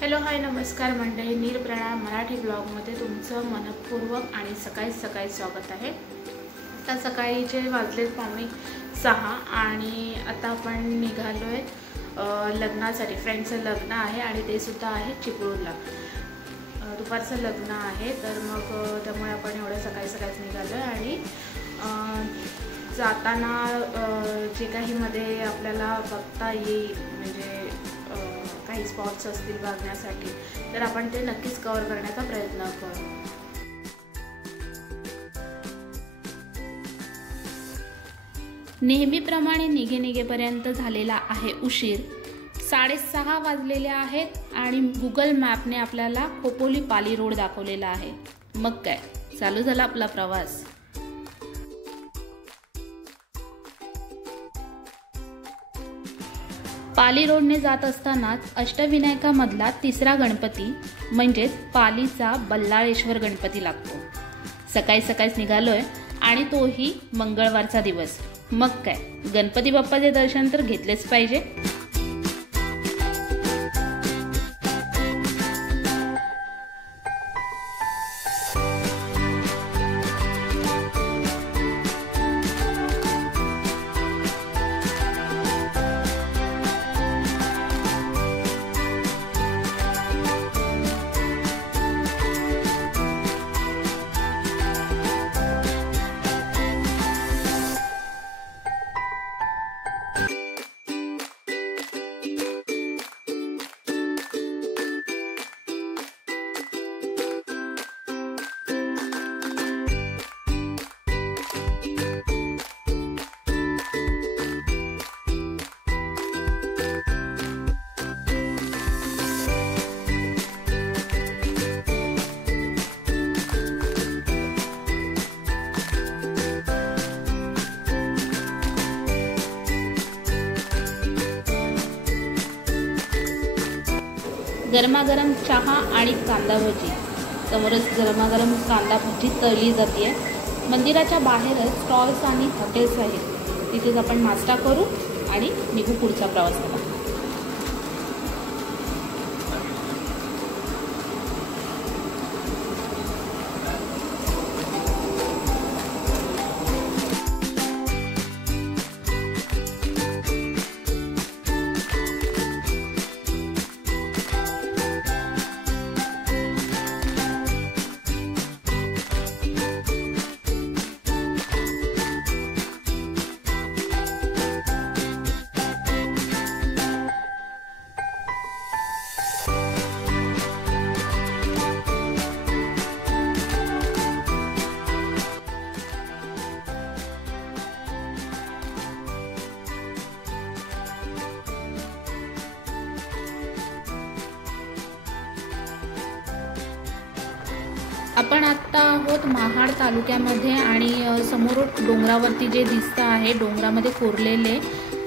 Hello hi नमस्कार मंडळी, नीर प्रणाम मराठी ब्लॉगमध्ये तुमचं मनपूर्वक आणि सकाळी स्वागत आहे। आता सकाळीचे वाजलेत 5:45 आणि आता आपण निघालोय लग्नासाठी। फ्रेंडचं लग्न आहे आणि ते सुद्धा आहे चिपळूणला। दुपारचं लग्न आहे, तर मग त्यामुळे आपण एवढं सकाळीच निघालोय आणि जाताना जे काही मध्ये आपल्याला बघता येईल म्हणजे काही स्पॉट्स असतील बघण्यासाठी, तर आपण ते नक्कीच कव्हर करण्याचा प्रयत्न करू। नेहमीप्रमाणे निघेपर्यंत झालेला आहे उशीर। 6:30 वाजलेले आहेत आणि गुगल मॅपने आपल्याला खोपोली पाली रोड दाखवलेला आहे। मग काय, चालू झाला आपला प्रवास। पाली रोडने जात असतानाच अष्टविनायकामधला तिसरा गणपती म्हणजेच पालीचा बल्लाळेश्वर गणपती लागतो। सकाळीच निघालोय आणि तोही मंगळवारचा दिवस। मग काय, गणपती बाप्पाचे दर्शन तर घेतलेच पाहिजे। गरमागरम चहा आणि कांदा भजी। समोरच गरमागरम कांदा भजी तळली जाते। मंदिराच्या बाहेरच स्टॉल्स आणि हॉटेल्स आहेत, तिथेच आपण नाश्ता करू आणि निघू पुढचा प्रवासाला। आपण आता आहोत महाड तालुक्यामध्ये आणि समोर डोंगरावरती जे दिसतं आहे, डोंगरामध्ये कोरलेले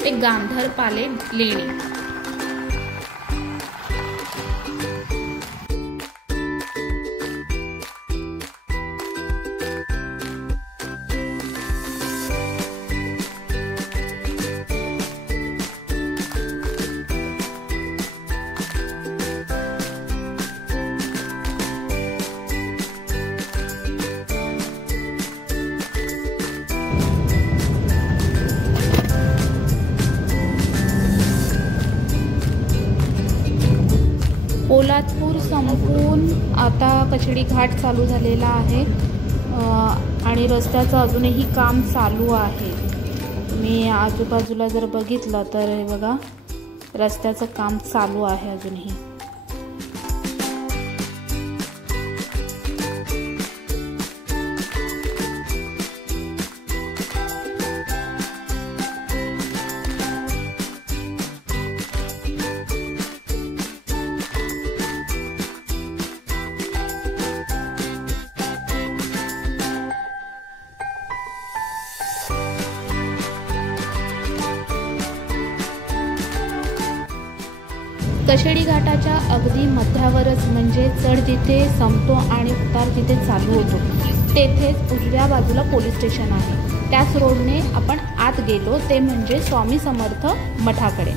ते गांधरपाले लेणी। पोलादपूर संपून आता कचडी घाट चालू झालेला आहे आणि रस्त्याचं अजूनही काम चालू आहे। मी आजूबाजूला जर बघितलं तर हे बघा, रस्त्याचं काम चालू आहे अजूनही। कशेडी घाटाच्या अगदी मध्यावरच म्हणजे चढ जिथे संपतो आणि उतार जिथे चालू होतो तेथेच उजव्या बाजूला पोलीस स्टेशन आहे। त्याच रोडने आपण आत गेलो ते म्हणजे स्वामी समर्थ मठाकडे।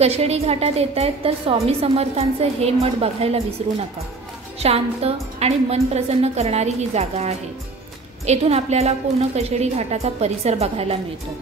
कशेडी घाटात येत आहेत तर स्वामी समर्थांचं हे मठ बघायला विसरू नका. शांत आणि मन प्रसन्न करणारी ही जागा आहे. येथून आपल्याला पूर्ण कशेडी घाटाचा परिसर बघायला मिळतो.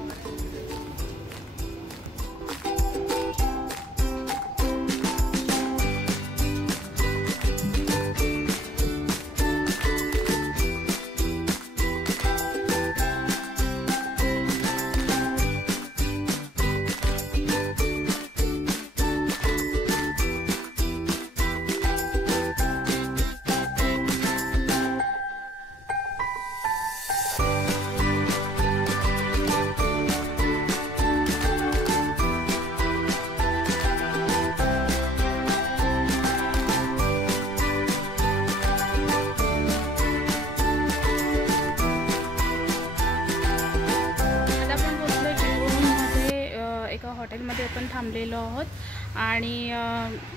हॉटेलमध्ये आपण थांबलेलो आहोत आणि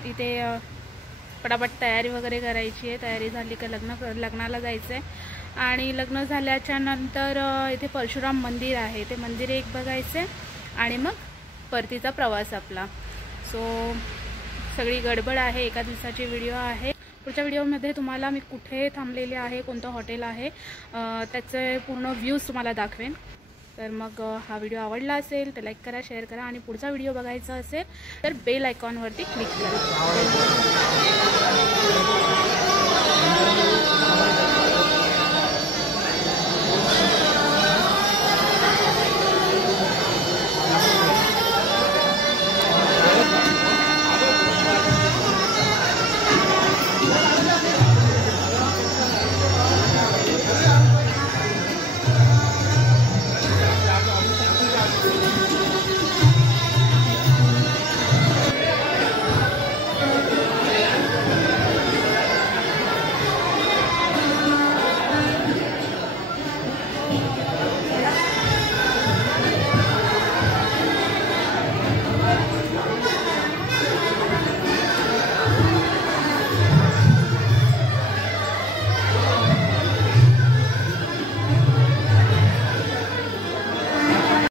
इथे पटापट तयारी वगैरे करायची आहे. तयारी झाली का लग्नाला जायचं आहे. आणि लग्न झाल्याच्या नंतर इथे परशुराम मंदिर आहे, ते मंदिर एक बघायचं आहे आणि मग परतीचा प्रवास आपला. सो सगळी गडबड आहे. एका दिवसाची व्हिडिओ आहे. पुढच्या व्हिडिओमध्ये तुम्हाला मी कुठे थांबलेले आहे, कोणतं हॉटेल आहे, त्याचे पूर्ण व्ह्यूज तुम्हाला दाखवेन. तर मग हा व्हिडिओ आवडला असेल तर लाईक करा, शेअर करा आणि पुढचा व्हिडिओ बघायचा असेल तर बेल आयकॉनवरती क्लिक करा.